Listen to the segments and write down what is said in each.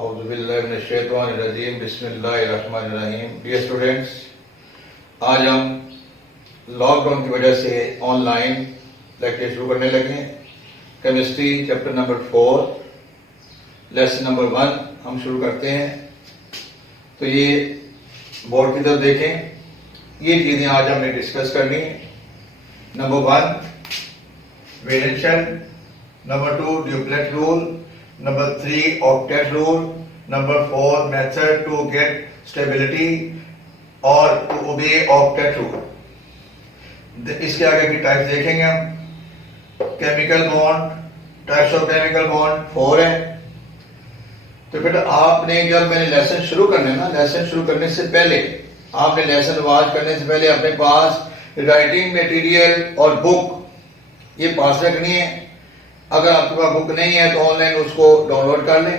औज़ुबिल्लाहिमिनश्शैतानिर्रजीम बिस्मिल्लाहिर्रहमानिर्रहीम। Dear students, आज हम लॉकडाउन की वजह से ऑनलाइन लेक्चर शुरू करने लगे हैं। Chemistry chapter number 4 lesson number 1 हम शुरू करते हैं। तो ये बोर्ड की तरफ देखें, ये चीजें आज हमने डिस्कस करनी है। Number 1 valence shell, number 2 duplet rule, number 3 octet rule, number 4 method to get stability और टू ओबे ऑक्टेट रूल। इसके आगे की टाइप्स देखेंगे हम। Chemical bond, types of chemical bond 4 है। तो बेटा आपने जब मैंने लेसन शुरू करना है ना, लेसन शुरू करने से पहले आपने लेसन वॉच करने से पहले अपने पास राइटिंग मटेरियल और बुक ये पास रखनी है। अगर आपके पास बुक नहीं है तो ऑनलाइन उसको डाउनलोड कर लें।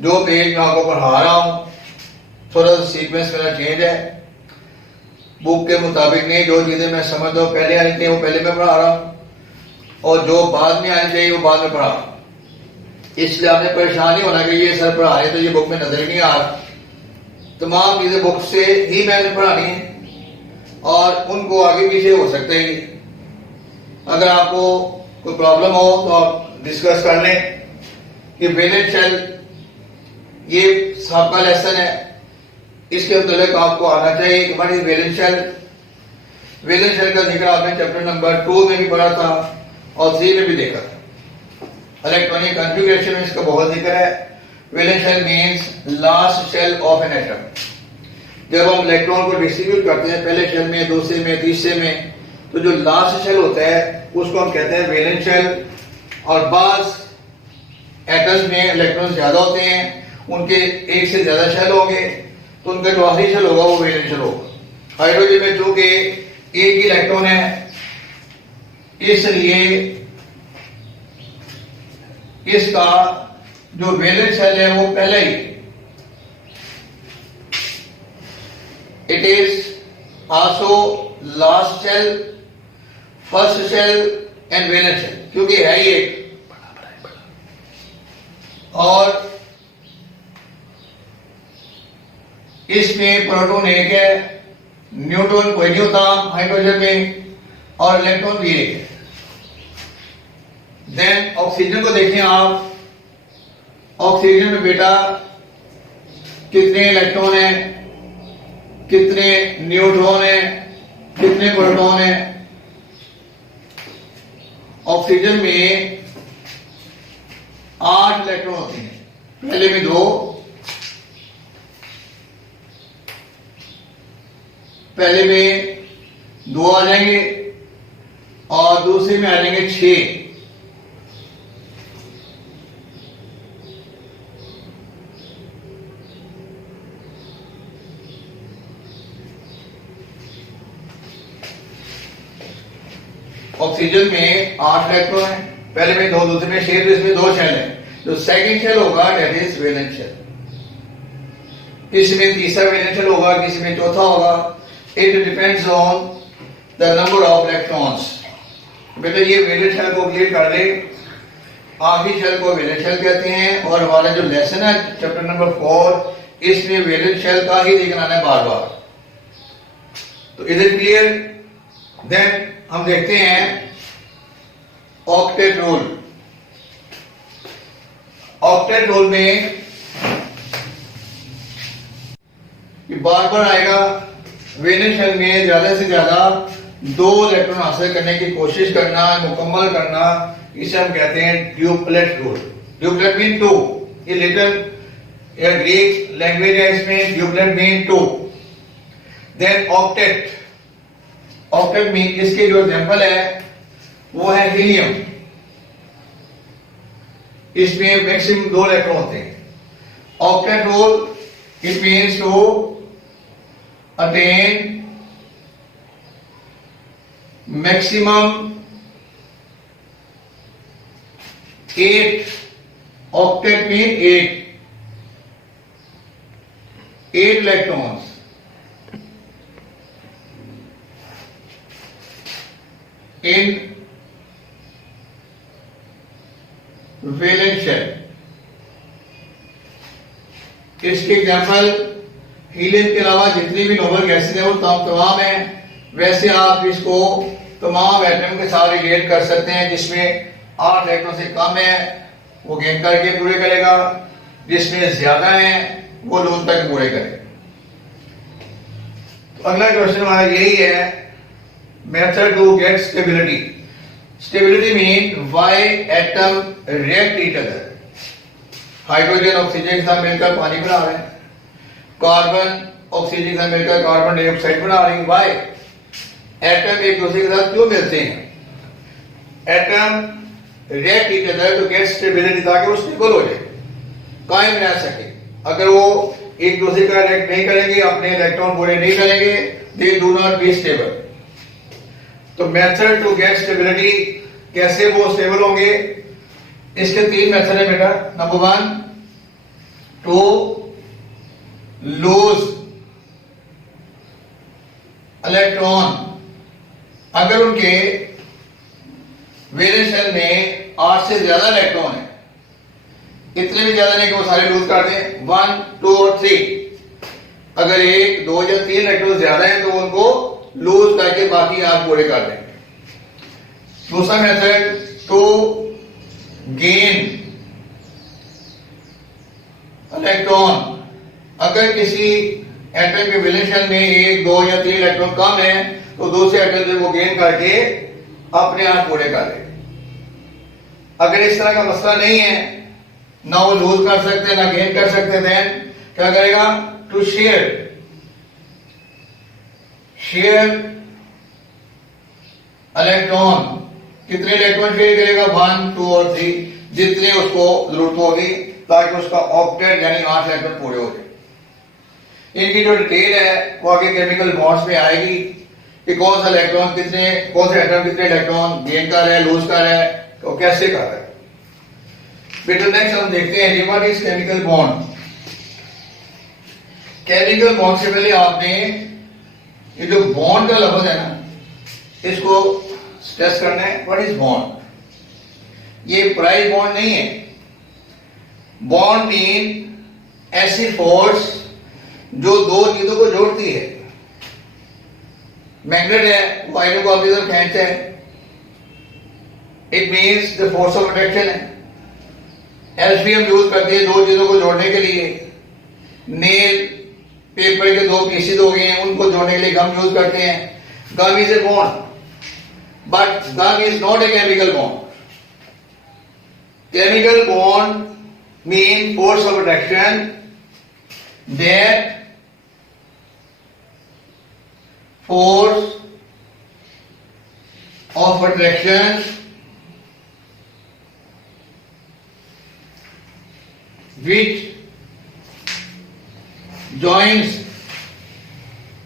जो पेज मैं आपको पढ़ा रहा हूं थोड़ा सा सीक्वेंस मेरा चेंज है, बुक के मुताबिक नहीं। जो चीजें मैं समझता हूँ पहले आनी चाहिए वो पहले मैं पढ़ा रहा हूँ, और जो बाद में आनी चाहिए वो बाद में पढ़ा। इसलिए आपने परेशान नहीं होना कि ये सर पढ़ा रहे तो ये बुक में नजर नहीं आ रहा। तमाम चीजें बुक से ही मैंने पढ़ानी है और उनको आगे पीछे हो सकते हैं। अगर आपको कोई प्रॉब्लम हो तो आप डिस्कस कर लें कि वैलेंट शेल ये सबका लेसन है, इसके मतलब आपको आना चाहिए कि what is valence shell. Valence shell का जिक्र आपने चैप्टर नंबर 2 में भी पढ़ा था और 3 में भी देखा था। इलेक्ट्रॉनिक कॉन्फ़िगरेशन में इसका बहुत जिक्र है। Valence shell means last shell of an atom. जब हम इलेक्ट्रॉन को डिस्ट्रीब्यूट करते हैं पहले शेल में, दूसरे में, तीसरे में, तो जो लास्ट शेल होता है उसको हम कहते हैं वैलेंट शेल। और बाज एटम्स में इलेक्ट्रॉन ज्यादा होते हैं, उनके एक से ज्यादा शेल होंगे, तो उनका जो आखिरी शेल होगा वो वैलेंट शेल होगा। हाइड्रोजन में चूंकि एक ही इलेक्ट्रॉन है, इसलिए इसका जो वैलेंट शेल है वो पहले ही it is also last shell, first shell and valence shell, क्योंकि है ही एक। और इसमें प्रोटॉन एक है, न्यूट्रॉन कोई नहीं होता हाइड्रोजन में, और इलेक्ट्रॉन भी एक है। देन ऑक्सीजन को देखें आप। ऑक्सीजन में बेटा कितने इलेक्ट्रॉन है, कितने न्यूट्रॉन है, कितने प्रोटॉन है। ऑक्सीजन में 8 इलेक्ट्रॉन होते हैं, पहले में 2, पहले में 2 आ जाएंगे और दूसरे में आ जाएंगे 6। ऑक्सीजन में 8 इलेक्ट्रॉन है, पहले में 2, दूसरे में 6, तो इसमें 2 शेल है। जो सेकंड शेल होगा दैट इज वैलेंट शेल। किसी में तीसरा वैलेंट शेल होगा, किसी में चौथा होगा। It depends on the number of electrons. बेटा ये वैलेंट शेल को क्लियर कर ले। आखिरी शेल को वैलेंट शेल कहते हैं। और हमारा जो लेसन है चैप्टर नंबर 4 इसमें वैलेंट शेल का ही देखना है बार बार। तो इज इट क्लियर? देन हम देखते हैं ऑक्टेट रूल। ऑक्टेट रूल में बार बार आएगा वैलेंट शेल में ज्यादा से ज्यादा 2 इलेक्ट्रॉन हासिल करने की कोशिश करना, मुकम्मल करना, इसे हम कहते हैं ड्यूप्लेट रूल। Duplet mean 2। ये लिटिल ग्रीक लैंग्वेज है, इसमें duplet mean 2। Then octet. Octet mean इसके जो एग्जांपल है वो है हीलियम। इसमें मैक्सिमम 2 इलेक्ट्रॉन होते हैं। Octet rule it means to attain maximum 8। Octet mean 8 electrons in valence shell। इसके एग्जाम्पल हीलियम के अलावा जितनी भी नोबल गैसेज है वो तमाम है। वैसे आप इसको तमाम एटम के साथ रिलेट कर सकते हैं। जिसमें 8 इलेक्ट्रॉन से कम है वो गेन करके पूरे करेगा, जिसमें ज्यादा है वो लूज करके पूरे करेगा। तो अगला क्वेश्चन हमारा यही है, method to get stability. Stability mean why atom react each other. Hydrogen oxygen के साथ मिलकर पानी बना रहे हैं, कार्बन ऑक्सीजन के साथ मिलकर कार्बन डाइऑक्साइड बना रही है। व्हाई एटम एक दूसरे के साथ क्यों मिलते हैं? Atom react each other to get stability, ताकि वो स्टेबल हो जाए, कायम रह सके। अगर वो एक दूसरे का रिएक्ट नहीं करेंगे, अपने इलेक्ट्रॉन पूरे नहीं करेंगे, they do not be stable. तो मेथड टू गेट स्टेबिलिटी, कैसे वो स्टेबल होंगे? इसके 3 मेथड है बेटा। Number 1 to lose electron. अगर उनके वैलेंस शेल में 8 से ज्यादा इलेक्ट्रॉन है, इतने भी ज्यादा नहीं कि वो सारे लूज कर दें, 1, 2 और 3। अगर 1, 2 या 3 इलेक्ट्रॉन ज्यादा है तो उनको लूज करके बाकी आप पूरे कर देंगे। दूसरा मेथड टू गेन इलेक्ट्रॉन। अगर किसी एटम के वैलेंस शेल में 1, 2 या 3 इलेक्ट्रॉन कम है तो दूसरे एटम से वो गेन करके अपने आप पूरे कर देंगे। अगर इस तरह का मसला नहीं है, ना वो लूज कर सकते ना गेन कर सकते, देन क्या करेगा? To share electron. कितने इलेक्ट्रॉन शेयर करेगा? 1, 2 और 3, जितने उसको जरूरत होगी, ताकि उसका ऑक्टेट यानी 8 इलेक्ट्रॉन पूरे हो जाए। इनकी जो डिटेल है वो आगे केमिकल बॉन्ड्स में आएगी कि कौन सा इलेक्ट्रॉन कितने, कौन सा एटम कितने इलेक्ट्रॉन गेन कर रहा है, लूज कर रहा है, तो कैसे कर रहा है। बेटा नेक्स्ट हम देखते हैं what is chemical bond. Chemical bond से पहले आपने ये जो बॉन्ड का लफ्ज है ना, इसको स्ट्रेस करना है। What is bond? ये प्राइज बॉन्ड नहीं है। बॉन्ड मीन ऐसी फोर्स जो दो चीजों को जोड़ती है। मैग्नेट है वो आयनों को अपनी तरफ खींचता है, it means the force of attraction है। एलसीएम यूज करते हैं दो चीजों को जोड़ने के लिए। नेल पेपर के 2 पीसेज हो गए हैं, उनको जोड़ने के लिए गम यूज करते हैं। Gum is a bond, but gum is not a chemical bond. Chemical bond mean force of attraction that force of attraction which joins।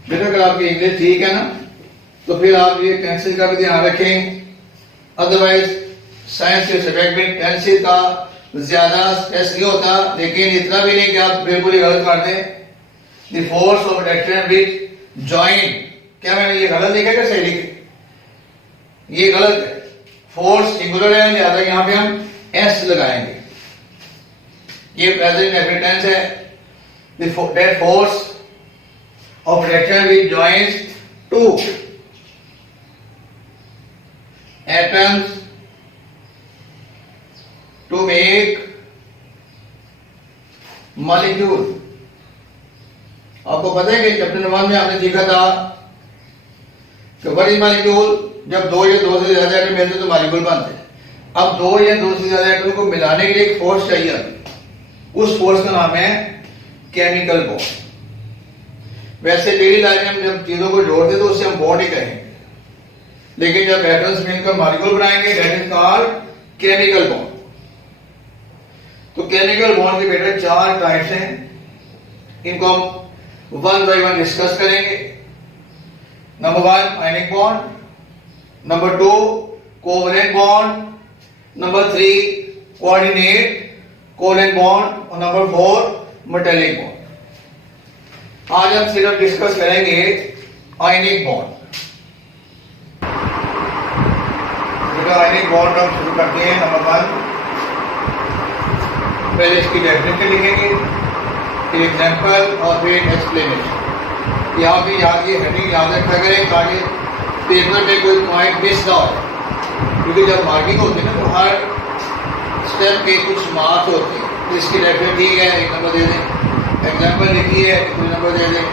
बेटा अगर आपकी इंग्लिश ठीक है ना तो फिर आप ये टेंसेस का भी ध्यान रखें, अदरवाइज साइंस के सब्जेक्ट में टेंसेस का ज्यादा स्ट्रेस नहीं होता, लेकिन इतना भी नहीं कि आप बिल्कुल ही गलत कर दें। The force of attraction which join, क्या मैंने ये गलत लिखा क्या सही लिखा? ये गलत है। फोर्स सिंगुलर है, लिहाजा यहां पे हम एस लगाएंगे। ये प्रेजेंट डेफिनिट टेंस है। That force of attraction which joins two atoms to make molecule. आपको पता है कि चैप्टर नंबर 1 में आपने सीखा था कि व्हाट इज मॉलिक्यूल? जब 2 या 2 से ज्यादा एटम मिलते तो मॉलिक्यूल बनते हैं। अब 2 या 2 से ज्यादा एटम को मिलाने के लिए एक फोर्स चाहिए, उस फोर्स का नाम है केमिकल बॉन्ड। वैसे डेली लाइफ में हम जब चीजों को जोड़ते तो उससे हम बॉन्ड ही कहेंगे, लेकिन जब एटम्स मिलकर मॉलिक्यूल बनाएंगे that is called chemical bond. तो केमिकल बॉन्ड के बेटा 4 टाइप्स हैं, इनको हम वन बाय वन डिस्कस करेंगे। Number 1 ionic bond, number 2 covalent bond, number 3 coordinate covalent bond और नंबर 4 मेटेलिक बॉन्ड। आज हम सिर्फ डिस्कस करेंगे आयनिक बॉन्ड। आयनिक बॉन्ड हम शुरू करते हैं। नंबर 1 पहले इसकी डेफिनेशन लिखेंगे फिर एग्जाम्पल और फिर एक्सप्लेनेशन। यहाँ पे याद ये हेडिंग याद रखा करें ताकि पेपर में कोई पॉइंट मिस ना हो, क्योंकि जब मार्किंग होती है ना तो हर स्टेप के कुछ मार्क्स होते हैं। तो इसकी रेफरेंस ठीक है, 1 नंबर दे दें। एग्जाम्पल लिखी है, 2 नंबर दे दें।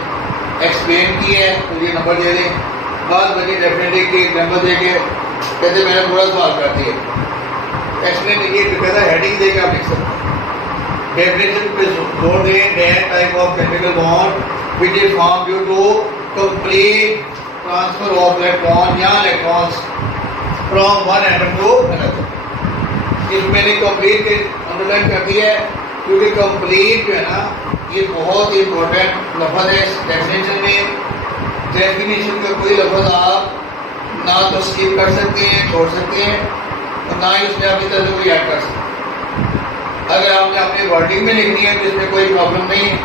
एक्सप्लेन की है तो ये नंबर दे दें। बाद बची डेफिनेटली के एग्जाम्पल दे के कहते मैंने पूरा सवाल कर दिया। एक्सप्लेन ये कहता है हेडिंग दे के आप लिख सकते हैं। डेफिनेशन पे जोड़ दें, that type of chemical bond which is form due to complete transfer of electron या electrons from one atom to another. इस मैंने कंप्लीट के अंडरलाइन कर दिया है, क्योंकि कंप्लीट जो है ना ये बहुत ही इंपॉर्टेंट लफ्ज़ है इस डेफिनेशन में। डेफिनेशन का कोई लफ्ज़ आप ना तो स्किप कर सकते हैं, छोड़ सकते हैं, और ना ही उसमें अपनी तरफ से कोई ऐड कर सकते हैं। अगर आपने अपने वर्डिंग में लिखनी है तो इसमें कोई प्रॉब्लम नहीं है,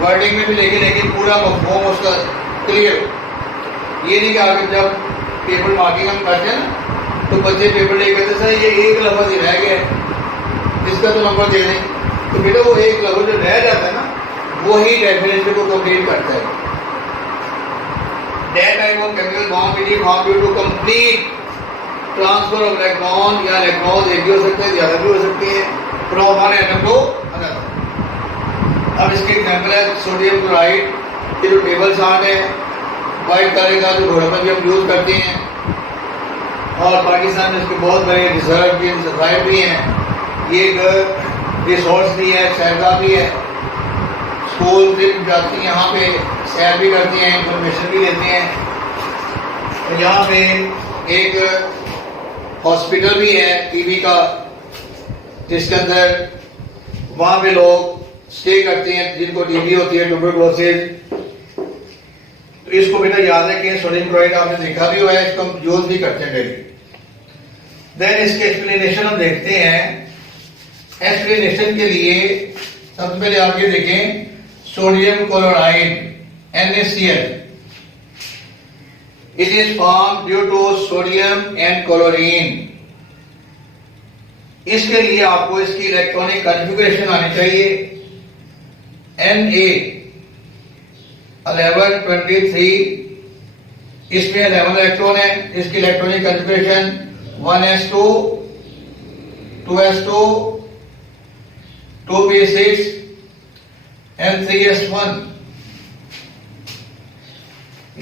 वर्डिंग में भी लिखे, लेकिन पूरा मफहूम उसका क्लियर। ये नहीं कि आगे जब पेपर मार्किंग हम करते हैं ना तो बच्चे पेपर ले कहते सर ये एक लफ्ज़ ही रह गया, इसका तो नंबर दे दें। तो बेटा वो एक लफ्ज़ जो रह जाता है ना वही डेफिनेशन को कंप्लीट करता है। That type of chemical bond which is formed due to complete transfer of electron या इलेक्ट्रॉन एक भी हो सकते हैं, ज़्यादा भी हो सकते हैं, from one atom to another। अब इसके एग्जाम्पल है सोडियम क्लोराइड के जो टेबल चार्ट है, वाइट कलर का जो घोड़ापन हम यूज करते हैं, और पाकिस्तान में इसके बहुत बड़े रिजर्व भी सफायर भी हैं। ये एक रिसोर्स भी है, शहरदा भी है। स्कूल ट्रिप जाती हैं, यहाँ पे सैर भी करती हैं, इंफॉर्मेशन भी लेते हैं। तो यहाँ पे एक हॉस्पिटल भी है टीबी का, जिसके अंदर वहाँ पे लोग स्टे करते हैं जिनको टीबी होती है, ट्यूबरकुलोसिस। तो इसको बेटा याद रखें, सोडियम क्लोराइड आपने देखा भी हुआ है, इसको हम यूज भी करते हैं डेली। देन इसके एक्सप्लेनेशन हम देखते हैं। एक्सप्लेनेशन के लिए सबसे पहले आप ये देखें, sodium chloride NaCl, it is formed due to sodium and chlorine। इसके लिए आपको इसकी इलेक्ट्रॉनिक कॉन्फ़िगरेशन आनी चाहिए। Na 1123, इसमें 11 इलेक्ट्रॉन है। इसकी electronic configuration 1s2 2s2 2p6 and 3s1।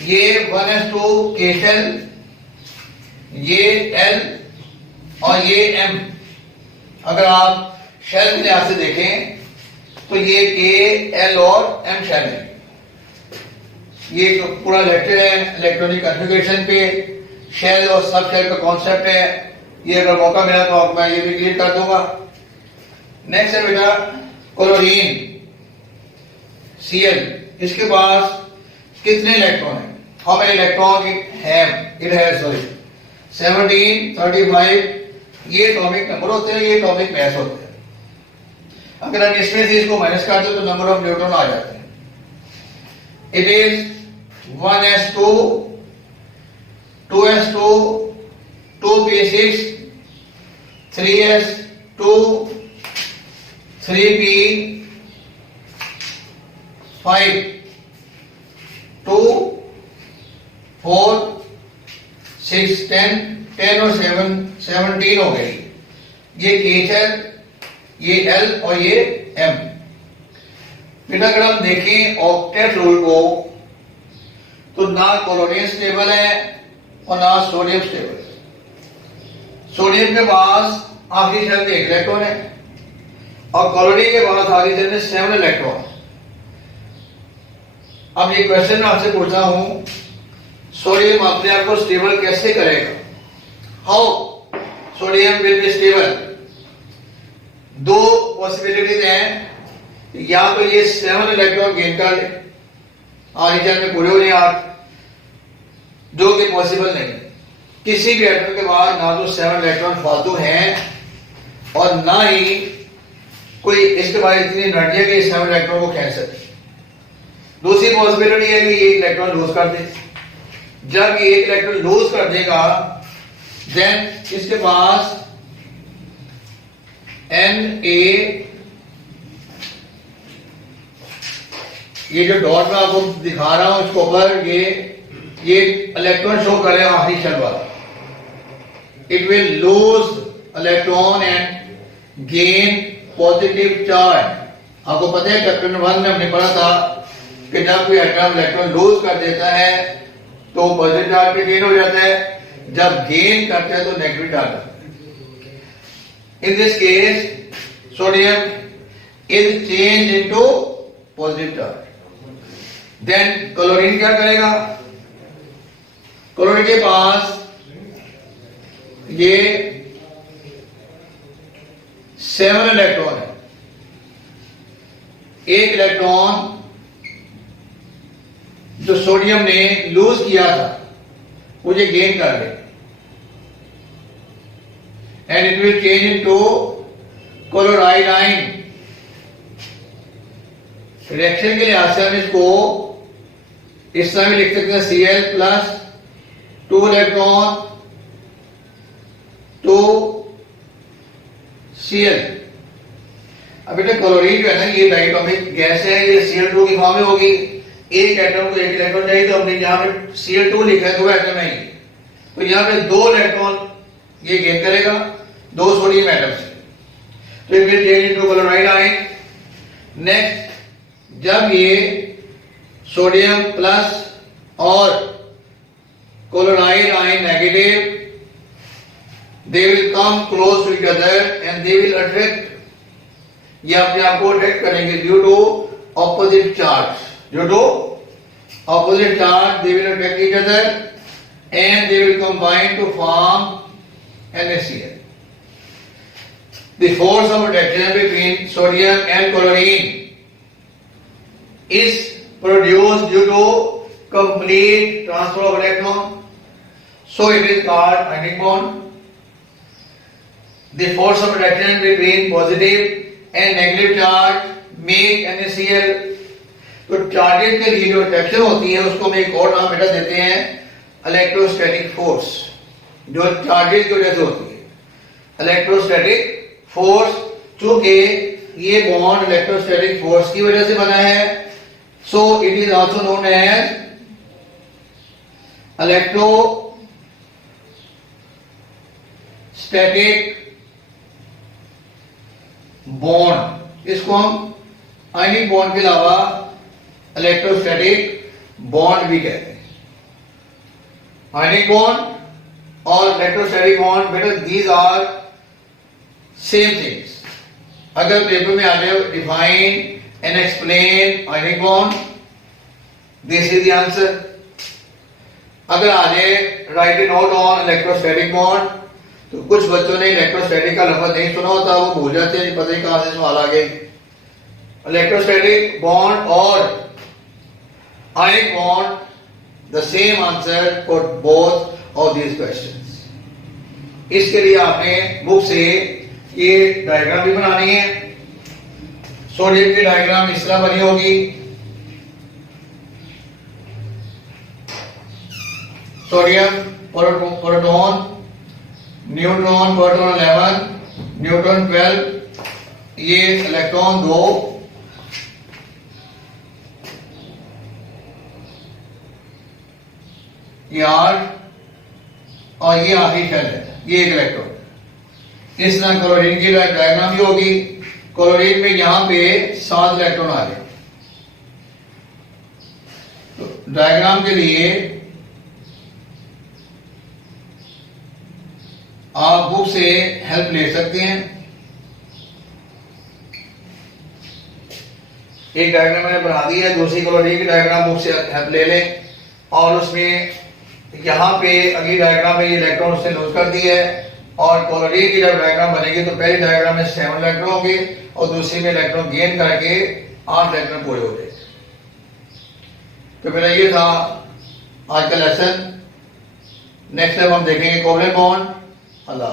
ये 1s2 केशल, ये L और ये M। अगर आप शेल के लिहाज से देखें तो ये K, L और M शेल है। ये जो पूरा लेक्चर है इलेक्ट्रॉनिक कॉन्फ़िगरेशन पे, शेल और सब शेल का कॉन्सेप्ट है। ये अगर मौका मिला तो आपको मैं ये भी क्लियर कर दूंगा। नेक्स्ट है बेटा क्लोरीन Cl। इसके पास कितने इलेक्ट्रॉन है? How many electron it has? Sorry 17, 35। ये एटॉमिक नंबर होते हैं, ये एटॉमिक मास होते हैं। अगर हम इसमें से इसको माइनस कर दो तो नंबर ऑफ न्यूट्रॉन आ जाते हैं। It is 1s2 2s2 2p6 3s2 3p5 2 4 6 10 और 7 17 हो गई। ये केचर, ये L और ये M। फिर अगर हम देखें ऑक्टेट रूल को तो ना क्लोरीन स्टेबल है और ना सोडियम स्टेबल है। सोडियम के पास आखिरी शेल में 1 इलेक्ट्रॉन है और क्लोरीन के पास आखिरी शेल में 7 इलेक्ट्रॉन है। अब ये क्वेश्चन मैं आपसे पूछता हूं, सोडियम अपने आप को स्टेबल कैसे करेगा? How sodium will be stable? 2 possibilities हैं, या तो ये 7 इलेक्ट्रॉन गेन कर ले, आखिरी शेल में पूरे हो जाए 8, जो कि पॉसिबल नहीं। किसी भी एटम के बाद ना तो 7 इलेक्ट्रॉन फालतू हैं और ना ही कोई इसके बाद इतनी एनर्जी है कि 7 इलेक्ट्रॉन को खींच सके। दूसरी पॉसिबिलिटी है कि 1 इलेक्ट्रॉन लूज कर दे। जब ये 1 इलेक्ट्रॉन लूज कर देगा देन इसके पास Na ये जो डॉट में आपको दिखा रहा हूं इसके ऊपर ये इलेक्ट्रॉन शो करे आखिरी शेल वाला। It will lose electron and gain positive charge. आपको पता है चैप्टर 1 में हमने पढ़ा था कि जब कोई एटम इलेक्ट्रॉन लूज कर देता है तो पॉजिटिव चार्ज पे गेन हो जाता है, जब गेन करता है तो नेगेटिव चार्ज आता है। In this case sodium is change into positive charge. Then chlorine क्या करेगा? क्लोरीन के पास ये 7 इलेक्ट्रॉन है। एक इलेक्ट्रॉन जो सोडियम ने लूज किया था मुझे गेन कर ले, and it will change into chloride ion. Reaction के लिहाज से हम इसको इस तरह भी लिख सकते हैं Cl प्लस 2 इलेक्ट्रॉन 2 Cl। अब बेटा क्लोरीन जो है ना ये डाइटोमिक गैस है, ये Cl2 की फॉर्म में होगी। एक एटम को एक इलेक्ट्रॉन चाहिए तो हमने यहाँ पे Cl2 लिखा है, 2 एटम है, तो यहाँ पे 2 इलेक्ट्रॉन ये गेन करेगा 2 सोडियम एटम से, तो it will change into chloride ion. Next जब ये सोडियम प्लस और chloride ion negative, they will come close to each other and they will attract, ये अपने आप को अट्रैक्ट करेंगे due to opposite charge. Due to opposite charge they will attract each other and they will combine to form NaCl. The force of attraction between sodium and chlorine is produced due to complete transfer of electron, so it is called ionic bond. The force of attraction between positive and negative charge make NaCl. तो charges के लिए जो attraction होती है उसको हम एक और नाम बेटा देते हैं इलेक्ट्रोस्टैटिक फोर्स, जो चार्जेस की वजह से होती है इलेक्ट्रोस्टैटिक फोर्स। चूंकि ये बॉन्ड इलेक्ट्रोस्टैटिक फोर्स की वजह से बना है, so it is also known as electrostatic bond. इसको हम आयनिक बॉन्ड के अलावा इलेक्ट्रोस्टैटिक बॉन्ड भी कहते हैं। आयनिक बॉन्ड और इलेक्ट्रोस्टैटिक बॉन्ड बेटा दीज आर सेम थिंग्स। अगर पेपर में आ जाए define and explain ionic bond, this is the answer. अगर आ जाए right A note on electrostatic bond, तो कुछ बच्चों ने इलेक्ट्रोस्टैटिक का लफ्ज नहीं सुना होता, वो भूल जाते हैं, पता नहीं कहां से सवाल आ गए। इलेक्ट्रोस्टैटिक बॉन्ड और ionic bond, the same answer for both of these questions. इसके लिए आपने बुक से ये डायग्राम भी बनानी है। सोडियम की डायग्राम इस तरह बनी होगी। Sodium proton, neutron, proton 11, neutron 12, ये इलेक्ट्रॉन 2, ये 8 और ये आखिरी शेल है, ये एक इलेक्ट्रॉन। इस तरह क्लोरीन की डायग्राम भी होगी। क्लोरीन में यहां पे 7 इलेक्ट्रॉन आ गए। तो डायग्राम के लिए आप बुक से हेल्प ले सकते हैं। एक डायग्राम मैंने बना दी है, दूसरी क्लोरीन की डायग्राम बुक से हेल्प ले लें, और उसमें यहां पे अगली डायग्राम में ये इलेक्ट्रॉन उसने लूज कर दी है, और क्लोरीन की जब डायग्राम बनेगी तो पहली डायग्राम में 7 इलेक्ट्रॉन होंगे और दूसरी में इलेक्ट्रॉन गेन करके 8 इलेक्ट्रॉन पूरे हो गए। तो मेरा ये था आज का लेसन। नेक्स्ट टाइम हम देखेंगे कोवलेंट बॉन्ड। अल्लाह।